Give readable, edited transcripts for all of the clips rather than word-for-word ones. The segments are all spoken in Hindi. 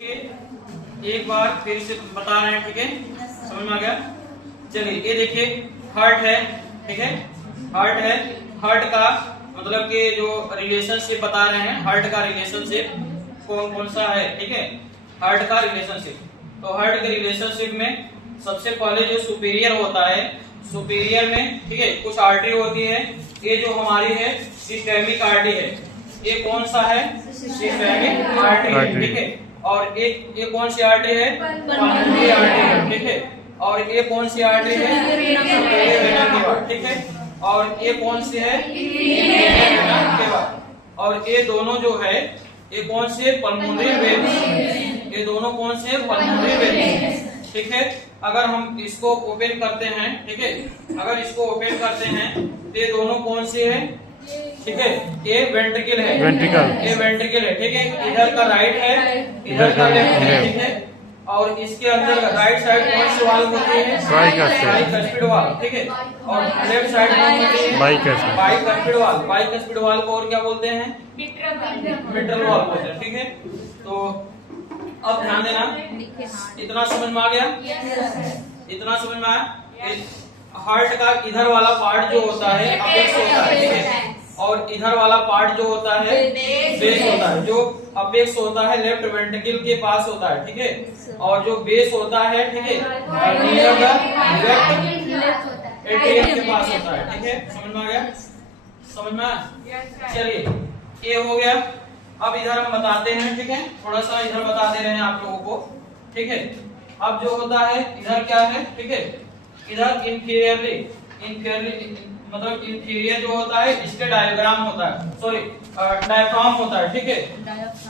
एक बार फिर से बता रहे हैं, ठीक है, समझ में आ गया। चलिए ये देखिए हार्ट है, ठीक है, हार्ट है। हार्ट का मतलब कि जो रिलेशनशिप बता रहे हैं, हार्ट का रिलेशनशिप कौन कौन सा है, ठीक है, हार्ट का रिलेशनशिप। तो हार्ट के रिलेशनशिप में सबसे पहले जो सुपीरियर होता है, सुपीरियर में, ठीक है, कुछ आर्टरी होती है। ये जो हमारी है सिस्टेमिक आर्टरी है। ये कौन सा है? सिस्टेमिक आर्टरी है, ठीक है। और एक ये कौन सी आर्टरी है? पल्मोनरी आर्टरी है, ठीक है। और ये कौन सी आर्टरी है? सुपीरियर वेना केवा, ठीक है। और ये कौन सी है? Inferior vena cava. और ये दोनों जो है ये कौन से? Pulmonary veins. ये दोनों कौन से? पल्मोनरी वेन्स, ठीक है। अगर हम इसको ओपन करते हैं, ठीक है, अगर इसको ओपन करते हैं तो ये दोनों कौन से है? ठीक है, ये वेंट्रिकल है, वेंट्रिकल, ये वेंट्रिकल है, ठीक है। इधर का राइट है, इधर का लेफ्ट है, ठीक है। और इसके अंदर राइट साइड कौन सी वाल्व होती है? बाइकस्पिड वाल्व, ठीक है। और लेफ्ट साइड कौन होती है? Bicuspid valve. बाइकस्पिड वाल्व को और क्या बोलते हैं? मिट्रल वाल्व बोलते हैं, ठीक है। तो अब ध्यान देना, इतना समझ में आ गया? इतना समझ में आया? हार्ट का इधर वाला पार्ट जो होता है अपेक्स होता है, ठीक है। और इधर वाला पार्ट जो होता है बेस होता है। जो अपेक्स होता है लेफ्ट वेंट्रिकल के पास होता है, ठीक है। और जो बेस होता है, ठीक है, नियर द लेफ्ट एट्रियम के पास होता है, ठीक है। समझ में आ गया? समझ में आया? चलिए ये हो गया। अब इधर हम बताते हैं, ठीक है, थोड़ा सा इधर बता दे रहे हैं आप लोगों को, ठीक है। अब जो होता है इधर क्या है, ठीक है, इधर इंफीरियरली मतलब इंफीरियर जो होता है इसके डायग्राम होता है, सॉरी डायफ्राम होता है, ठीक है।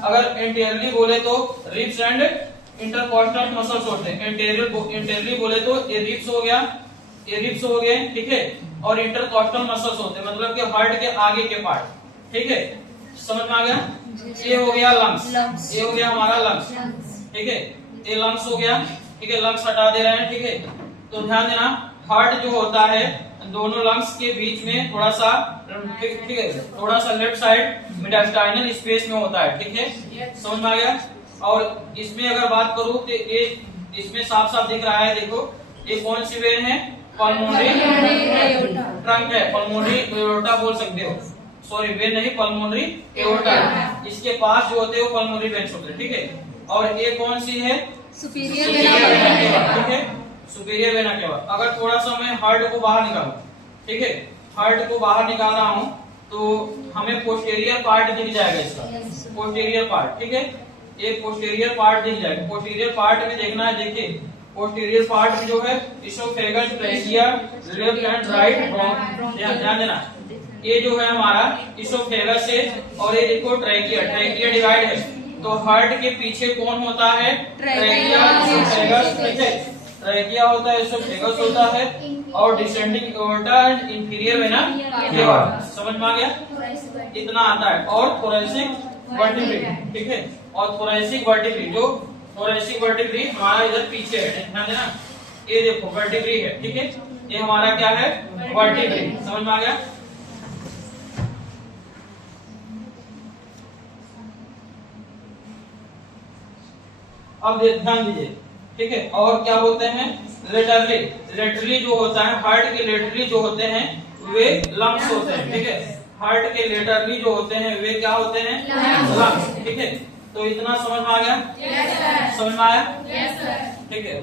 अगर एंटीरियरली बोले तो रिब्स एंड इंटरकॉस्टल मसल्स होते हैं। एंटीरियरली बोले तो ये रिब्स हो गया, ये रिब्स हो गए, ठीक है। और इंटरकॉस्टल मसल्स होते हैं मतलब कि हार्ट के आगे के पार्ट, ठीक है। समझ में आ गया? ये हो गया लंग्स, ये हो गया हमारा लंग्स, ठीक है। ये लंग्स हो गया, ठीक है, लंग्स हटा दे रहे हैं, ठीक है। तो ध्यान देना, हार्ट जो होता है दोनों लंग्स के बीच में थोड़ा सा, ठीक है, थोड़ा सा लेफ्ट साइड मिडास्टाइनल स्पेस में होता है, ठीक है। समझ में आ गया? और इसमें अगर बात करूं तो ये इसमें साफ साफ दिख रहा है, देखो ये कौन सी वेन है? पल्मोनरी ट्रंक है, पल्मोनरी एओर्टा बोल सकते हो, सॉरी वेन नहीं, पल्मोनरी एओर्टा। इसके पास जो होते हैं वो पल्मोनरी वेन्स होते हैं, ठीक है। और ये कौन सी है? सुपीरियर वेना केवा, ठीक है, सुपीरियर वेना केवा। अगर थोड़ा सा मैं हार्ट को बाहर निकालूं, ठीक है, हार्ट को बाहर निकाल रहा हूं तो हमें पोस्टीरियर पार्ट दिख जाएगा इसका, पोस्टीरियर पार्ट, ठीक है। ये पोस्टीरियर पार्ट दिख जाएगा। पोस्टीरियर पार्ट में देखना है, देखिए पोस्टीरियर पार्ट में जो है oesophagus, trachea, left and right, ध्यान देना, ये जो है हमारा इसोफेगस है। और ये देखो ट्रैकिया, ट्रैकिया डिवाइड है। तो हार्ट के पीछे कौन होता है? ट्रैकिया, इसोफेगस, ठीक है, ट्रैकिया होता है, इसोफेगस होता है। और descending aorta and inferior vena cava. समझ में आ गया? इतना आता है। और थोरेसिक वर्टिब्री, ठीक है, और थोरेसिक वर्टिब्री, जो थोरेसिक वर्टिब्री हमारा इधर पीछे है, ध्यान देना, ये देखो वर्टिब्री है, ठीक है, ये हमारा क्या है? वर्टिब्री। समझ में आ गया? अब ध्यान दीजिए, ठीक है। और क्या बोलते हैं? लेटरली, लेटरली जो होता है, हार्ट के लेटरली जो होते हैं वे लंग्स होते हैं, ठीक है। हार्ट के लेटरली जो होते हैं वे क्या होते हैं? लंग्स, ठीक है। तो इतना समझ में आ गया? समझ में आया? ठीक है।